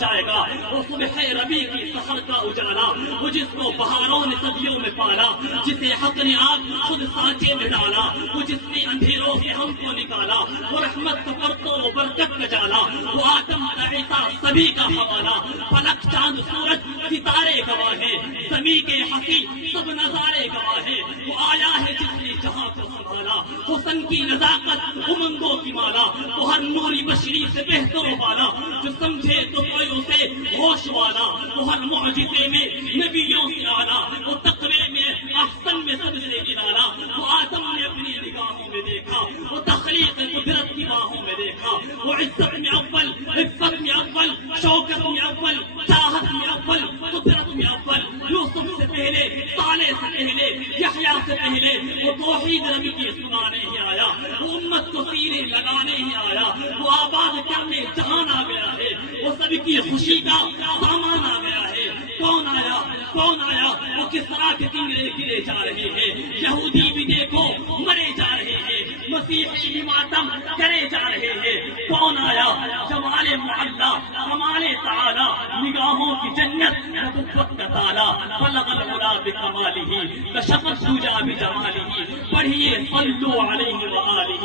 جائے گا وہ صبح ربیع کی سحر کا اجالا، وہ جس کو بہاروں نے صدیوں میں پالا، جسے حق نے آگ خود سانچے میں ڈالا، وہ جس نے اندھیروں سے ہم کو نکالا، وہ رحمت کا پرتو وہ برکت کا جالا، وہ آدم کا عیسیٰ سبھی کا حوالہ، فلک چاند سورج ستارے گواہ ہے، زمین کے حسی سب نظارے گواہ ہے، وہ آیا ہے جس نے جہاں کو سنبھالا، حسن کی نزاکت امنگوں کی مالا، وہ ہر نوری بشری سے بہتر والا، جو سمجھے تو سے ہوش والا، وہ ہر معجزے میں نبیوں سے آلہ، وہ تقوی میں احسن میں سب سے نرالا، وہ آدم نے اپنی نگاہوں میں دیکھا، وہ تخلیق قدرت کی باہوں میں دیکھا، وہ عزت میں اول، عزت میں اول، شوکت میں اول، چاہت میں اول، قدرت میں اول، یوسف سے پہلے، صالح سے پہلے، یحییٰ سے پہلے، وہ توحید نبی کی سنانے ہی آیا، وہ امت کو سینے لگانے ہی آیا، وہ آباد کرنے جہان آ گیا ہے، وہ سب کی خوشی کا سامان آ گیا ہے۔ کون آیا؟ کون آیا؟ وہ کس طرح کے کنگرے گرے جا رہے ہیں، یہودی بھی دیکھو مرے جا رہے ہیں، مسیحی بھی ماتم کرے جا رہے ہیں۔ کون آیا؟ جمال معلا، کمال تعالی، نگاہوں کی جنت، نبوت کا تالا، بلغ العلا بکمالہ، کشف الدجی بجمالہ، پڑھیے صلو علیہ وآلہ